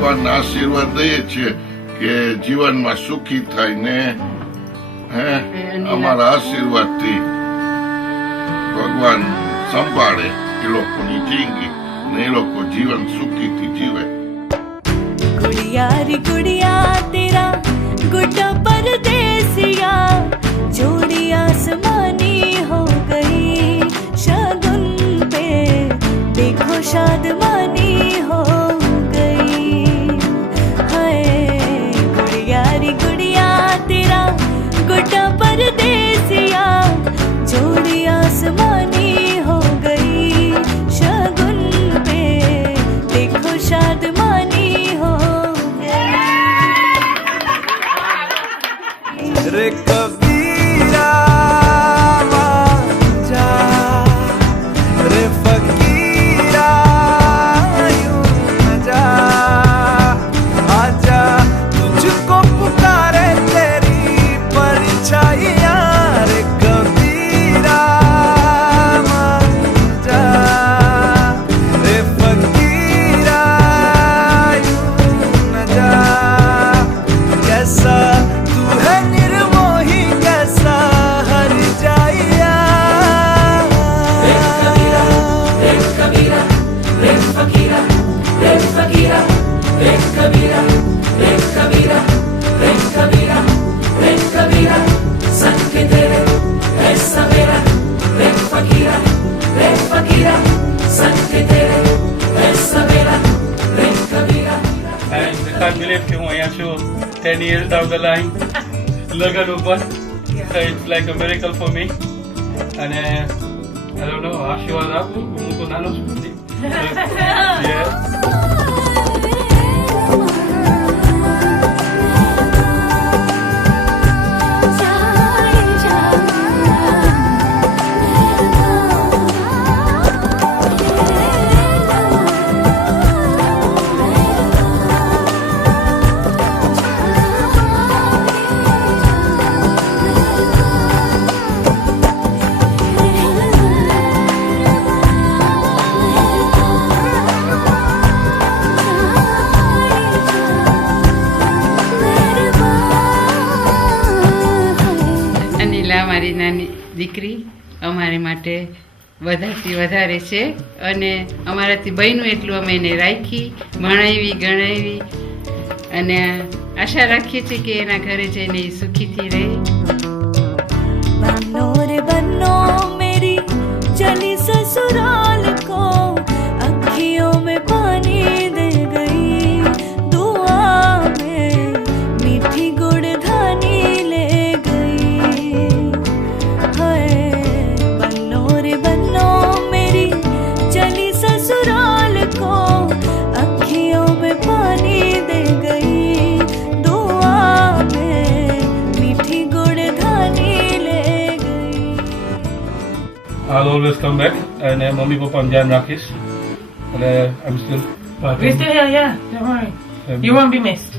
ભગવાનના આશીર્વાદ દઈએ છીએ કે જીવનમાં સુખી થાય ને અમારા આશીર્વાદથી ભગવાન સંભાળે એ લોકોની જિંદગી ને એ લોકો જીવન સુખીથી જીવે. गुड़िया रे गुड़िया तेरा गुड्डा परदेसिया जोड़ी आसमानी हो गई शगुन पे देखो शादमानी हो गई. हाय गुड़िया रे गुड़िया तेरा गुड्डा परदेसिया जोड़ी आसमानी हो गई शगुन पे देखो शादमानी रे कबीरा જા રે ફકીરા यूं न जा आजा तुझको पुकारे तेरी परछाइयां रे कबीरा જા रे फकीरा यूं न जा कैसा કે હું અહીંયા છું 10 years down the line લગન ઉપર. It's like a miracle for me. અને I don't know, આશીર્વાદ આપું, હું તો નાનો છું. Yeah. મારી નાની દીકરી અમારી માટે વધારેથી વધારે છે અને અમારાથી બહેનું એટલું અમે એને રાખી, ભણાવી, ગણાવી અને આશા રાખીએ છીએ કે એના ઘરે જઈને એ સુખીથી રહે. बन्नो रे बन्नो मेरी चली ससुराल को अखियों में पानी दे गई दुआ में मीठी गुड़धानी ले गई. हाय बन्नो रे बन्नो मेरी चली ससुराल को अखियों में पानी दे गई दुआ में मीठी गुड़धानी ले गई. I'll always come back and mummy પપ્પાનું ધ્યાન રાખીશ અને I'm still We're still here, yeah. Don't worry. You won't be missed.